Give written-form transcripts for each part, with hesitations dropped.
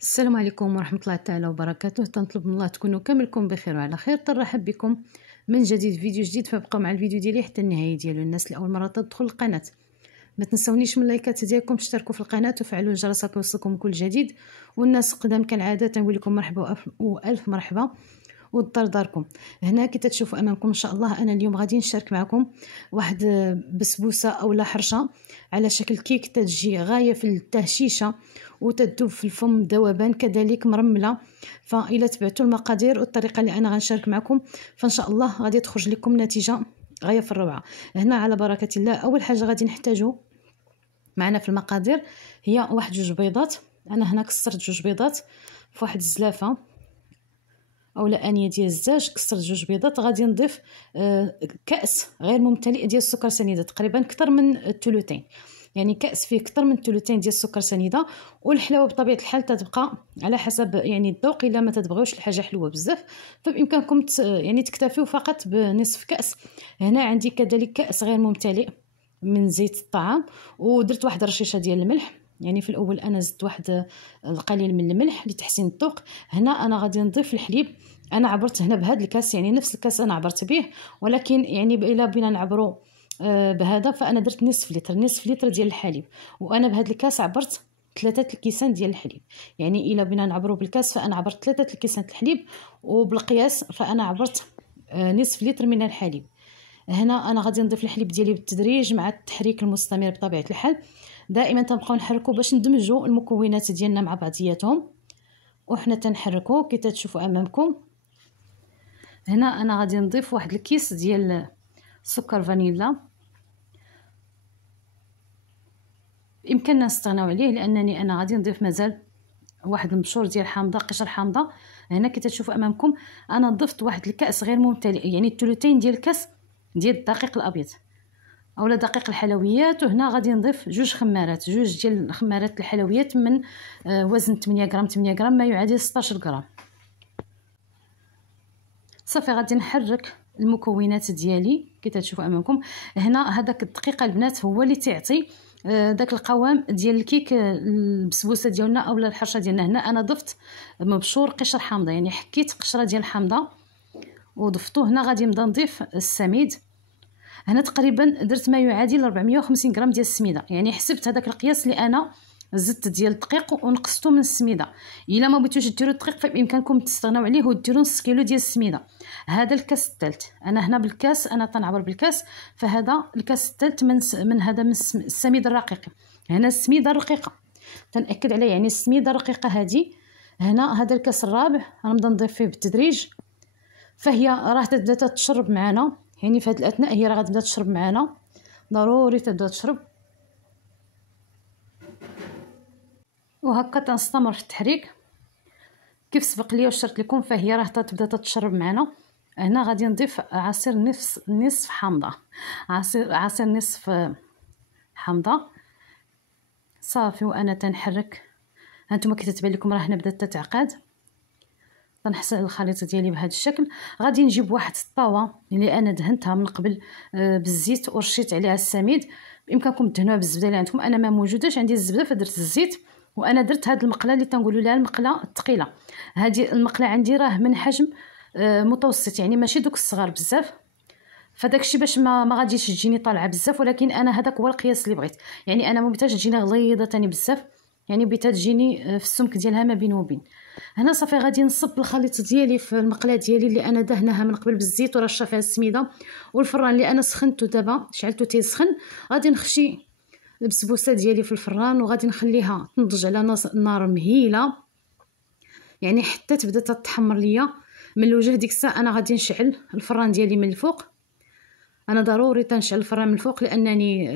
السلام عليكم ورحمة الله تعالى وبركاته. تنطلب من الله تكونوا كاملكم بخير وعلى خير. ترحب بكم من جديد في فيديو جديد، فبقوا مع الفيديو ديالي حتى النهاية ديالو. الناس اللي اول مرة تدخل القناة ما تنسونيش من اللايكات ديالكم، تشتركوا في القناة وفعلوا الجرس ليوصلكم كل جديد. والناس قدام كالعادة تنقول لكم مرحبا والف مرحبا والدار داركم. هنا كي تشوفوا امامكم ان شاء الله انا اليوم غادي نشارك معكم واحد بسبوسه اولا حرشه على شكل كيك، تجي غايه في التهشيشه وتذوب في الفم ذوبان، كذلك مرمله. فإلا تبعتوا المقادير والطريقه اللي انا غنشارك معكم فان شاء الله غادي تخرج لكم نتيجه غايه في الروعه. هنا على بركه الله اول حاجه غادي نحتاجو معنا في المقادير هي واحد جوج بيضات. انا هنا كسرت جوج بيضات في واحد الزلافه اولا انيه ديال الزاج، كسرت جوج بيضات. غادي نضيف كاس غير ممتلئ ديال السكر سنيده، تقريبا اكثر من الثلثين، يعني كاس فيه اكثر من الثلثين ديال السكر سنيده. والحلاوه بطبيعه الحال تتبقى على حسب يعني الذوق، الا ما تتبغيوش الحاجه حلوه بزاف فبامكانكم يعني تكتفيو فقط بنصف كاس. هنا عندي كذلك كاس غير ممتلئ من زيت الطعام، ودرت واحد رشيشه ديال الملح. يعني في الاول انا زدت واحد القليل من الملح لتحسين الذوق. هنا انا غادي نضيف الحليب. انا عبرت هنا بهذا الكاس، يعني نفس الكاس انا عبرت به، ولكن يعني الا بغينا نعبروا بهذا فانا درت نصف لتر ديال الحليب. وانا بهذا الكاس عبرت 3 الكيسان ديال الحليب، يعني الا بغينا نعبروا بالكاس فانا عبرت 3 الكيسان الحليب، وبالقياس فانا عبرت نصف لتر من الحليب. هنا انا غادي نضيف الحليب ديالي بالتدريج مع التحريك المستمر بطبيعه الحال. دائما تنبقاو نحركوا باش ندمجوا المكونات ديالنا مع بعضياتهم، وحنا تنحركوا كي تشوفوا امامكم. هنا انا غادي نضيف واحد الكيس ديال سكر فانيلا، بامكاننا نستغناو عليه لانني انا غادي نضيف مازال واحد المبشور ديال حامضه، قشر حامضه. هنا كي تشوفوا امامكم انا ضفت واحد الكاس غير ممتلئ، يعني الثلثين ديال الكاس ديال الدقيق الابيض اولا دقيق الحلويات. وهنا غادي نضيف جوج ديال خمارات الحلويات من وزن 8 غرام 8 غرام ما يعادل 16 غرام. صافي غادي نحرك المكونات ديالي كي تشوفوا امامكم. هنا هذاك الدقيق البنات هو اللي تعطي داك القوام ديال الكيك البسبوسه ديالنا اولا الحرشه ديالنا. هنا انا ضفت مبشور قشر حامضه، يعني حكيت قشره ديال الحامضه وضفتو. هنا غادي نبدا نضيف السميد. هنا تقريبا درت ما يعادل 450 غرام ديال السميده، يعني حسبت هذاك القياس اللي انا زدت ديال الدقيق ونقصته من السميده. الا ما بغيتوش ديروا الدقيق فبامكانكم تستغناو عليه وديروا نص كيلو ديال السميده. هذا الكاس الثالث، انا هنا بالكاس انا تنعبر بالكاس، فهذا الكاس الثالث من هذا من السميد الرقيق. هنا السميده الرقيقه تنأكد عليه، يعني السميده الرقيقه هذه. هنا هذا الكاس الرابع غنبدا نضيف فيه بالتدريج، فهي راه تبدا تشرب معنا، يعني في هذه الاثناء هي راه غتبدا تشرب معنا، ضروري تبدا تشرب. وهكا تنستمر في التحريك كيف سبق لي وشرت لكم، فهي راه تبدا تتشرب معنا. هنا غادي نضيف عصير نصف حامضه، عصير نصف حامضه. صافي وانا تنحرك. هانتوما كتتبان لكم راه هنا بدات تتعقد. تنحصل الخليط ديالي بهذا الشكل. غادي نجيب واحد الطاوه اللي انا دهنتها من قبل بالزيت ورشيت عليها السميد. بامكانكم تدهنوها بالزبده اللي عندكم، انا ما موجوداش عندي الزبده فدرت الزيت. وانا درت هذه المقله اللي تنقولوا لها المقله الثقيله. هذه المقله عندي راه من حجم متوسط، يعني ماشي دوك الصغار بزاف، فداك الشيء باش ما غاديش تجيني طالعه بزاف، ولكن انا هذاك هو القياس اللي بغيت. يعني انا ما بغيتهاش تجيني غليظه تاني بزاف، يعني بغيتها تجيني في السمك ديالها ما بين وبين. هنا صافي غادي نصب الخليط ديالي في المقله ديالي اللي انا دهناها من قبل بالزيت ورشه فيها السميده. والفران اللي انا سخنته دابا شعلته تيسخن، غادي نخشي البسبوسه ديالي في الفران وغادي نخليها تنضج على نار مهيله، يعني حتى تبدا تتحمر ليا من الوجه. ديك الساعه انا غادي نشعل الفران ديالي من الفوق. انا ضروري تنشعل الفران من الفوق لانني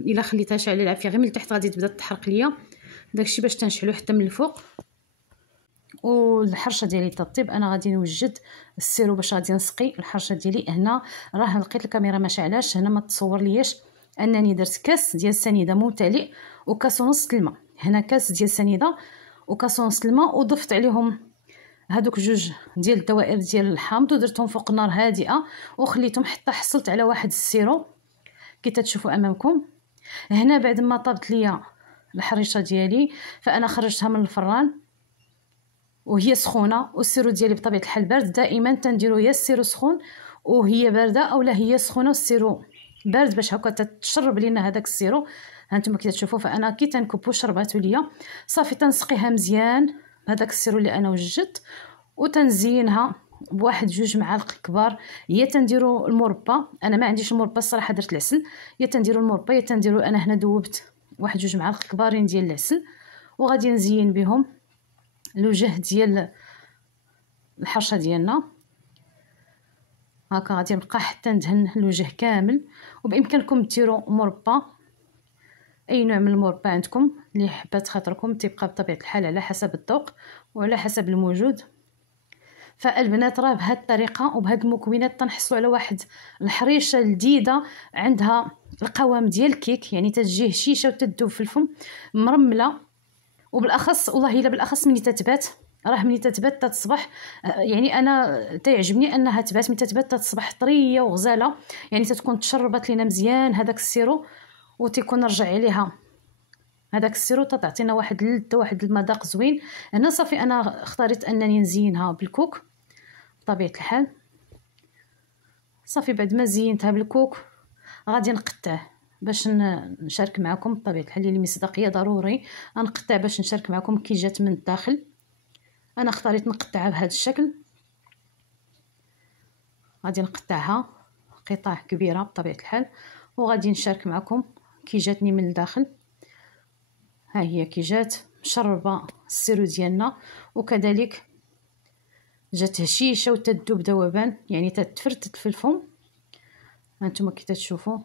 الا خليتها شاعله العافيه غير من التحت غادي تبدا تحرق ليا، داكشي باش تنشعلو حتى من الفوق. والحرشه ديالي تطيب. انا غادي نوجد السيرو باش غادي نسقي الحرشه ديالي. هنا راه لقيت الكاميرا ما شعلاش، هنا ما تصور لياش انني درت كاس ديال السنيده ممتلئ وكاس ونص الماء. هنا كاس ديال السنيده وكاس ونص الماء، وضفت عليهم هادوك جوج ديال الدوائر ديال الحامض ودرتهم فوق نار هادئه وخليتهم حتى حصلت على واحد السيرو كي تشوفوا امامكم. هنا بعد ما طابت ليا الحريشه ديالي فانا خرجتها من الفران وهي سخونه، والسيرو ديالي بطبيعه الحال بارد. دائما تنديرو يا السيرو سخون وهي بارده، اولا هي سخونه والسيرو بارد باش هكا تشرب لينا هذاك السيرو. هانتوما كي تشوفوا فانا كي تنكبو شرباتو ليا صافي تنسقيها مزيان بهذاك السيرو اللي انا وجدت، وتنزينها بواحد 2 معالق كبار. يا تنديروا المربى، انا ما عنديش المربى الصراحه درت العسل، يا تنديروا المربى يا تنديروا، انا هنا دوبت واحد 2 معالق كبارين ديال العسل، وغادي نزين بهم الوجه ديال الحرشه ديالنا. هكا غادي نبقى حتى ندهن الوجه كامل. وبامكانكم ديروا مربى، اي نوع من المربى عندكم اللي حبات خاطركم، تيبقى بطبيعه الحال على حسب الذوق وعلى حسب الموجود. فالبنات راه بهذه الطريقه وبهذه المكونات تنحصلوا على واحد الحريشه لذيذه عندها القوام ديال الكيك، يعني تتجي هشيشه وتذوب في الفم مرمله. وبالاخص والله الا بالاخص ملي تتبات، راه ملي تتبات تصبح، يعني انا تعجبني انها تبات ملي تتبات تصبح طريه وغزاله، يعني تتكون تشربت لينا مزيان هذاك السيرو، وتيكون رجع عليها هذاك السيرو تعطينا واحد اللذه واحد المذاق زوين. هنا صافي انا اختاريت انني نزينها بالكوك بطبيعه الحال. صافي بعد ما زينتها بالكوك غادي نقطع باش نشارك معكم بطبيعه الحال، اللي مصداقيه ضروري نقطع باش نشارك معكم كي جات من الداخل. انا اختاريت نقطعها بهذا الشكل، غادي نقطعها قطع كبيره بطبيعه الحال، وغادي نشارك معكم كي جاتني من الداخل. ها هي كي جات مشربه السيرو ديالنا، وكذلك جات هشيشه وتذوب ذوبان، يعني تتفرتت في الفم. هانتوما كي تشوفوا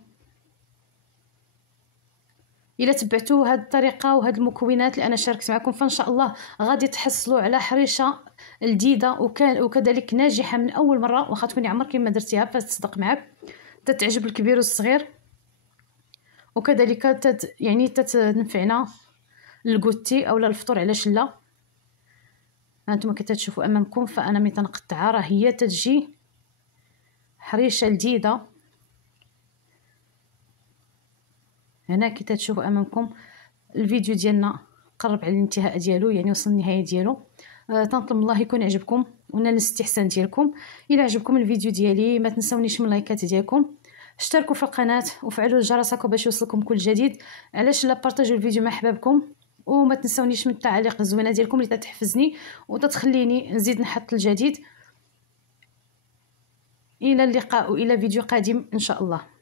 الا تبعتوا هذه الطريقه وهذه المكونات اللي انا شاركت معكم، فان شاء الله غادي تحصلوا على حريشه لذيذه وكذلك ناجحه من اول مره، واخا تكوني عمرك ما درتيها فتصدق معك تتعجب الكبير والصغير. وكذلك يعني تتنفعنا للكوتي او للفطور، علاش لا. هانتوما كي تشوفوا امامكم فانا ملي تنقطعها راه هي تتجي حريشه لذيذه. هنا كي تشوفوا امامكم الفيديو ديالنا قرب على الانتهاء ديالو، يعني وصل النهايه ديالو. تنطلب الله يكون عجبكم ونال الاستحسان ديالكم. الى عجبكم الفيديو ديالي ما تنسونيش من اللايكات ديالكم، اشتركوا في القناه وفعلوا الجرس هكا باش يوصلكم كل جديد. علاش لا بارطاجيو الفيديو مع احبابكم، وما تنسونيش من التعاليق الزوينه ديالكم اللي تتحفزني وتتخليني نزيد نحط الجديد. الى اللقاء والى فيديو قادم ان شاء الله.